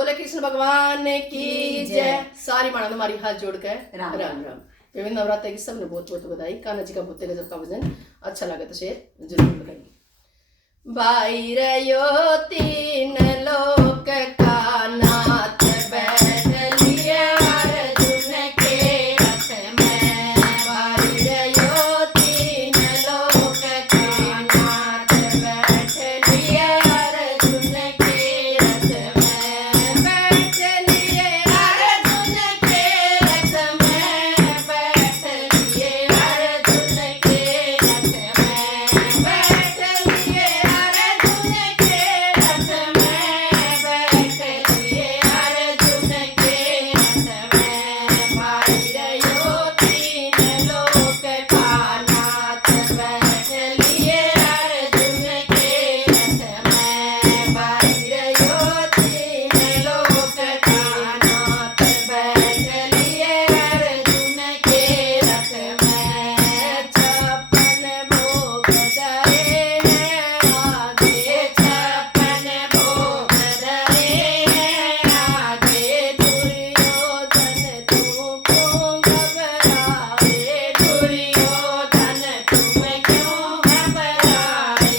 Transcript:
बोले कृष्ण भगवान की जय। सारी माना हमारी हाथ जोड़ कर राम राम राम। विभिन्न नवरात्र की सबने बहुत बहुत बधाई। कान्हा जी का बहुत गजब का भजन अच्छा लगे तो शेयर जरूर करेंगे। भाई रयो तीन लोक का नाथ बैठ लिया अर्जुन के रथ में। भाई रयो तीन लोक का नाथ बैठ लिया अर्जुन के रथ में। बैठ लिए अर्जुन के रथ में। बैठ लिए अर्जुन के रथ में। बैठ लिए अर्जुन के रथ में। बैठ लिए अर्जुन के रथ में। भाई रयो तीन लोक का नाथ बैठ लिए अर्जुन के रथ में। भाई रयो तीन लोक का नाथ बैठ लिए अर्जुन के रथ में। छप्पन भोग धरे हैं आगे। छप्पन भोग धरे हैं आगे। दुर्योधन तुम क्यों घबराए। दुर्योधन तुम क्यों घबराए।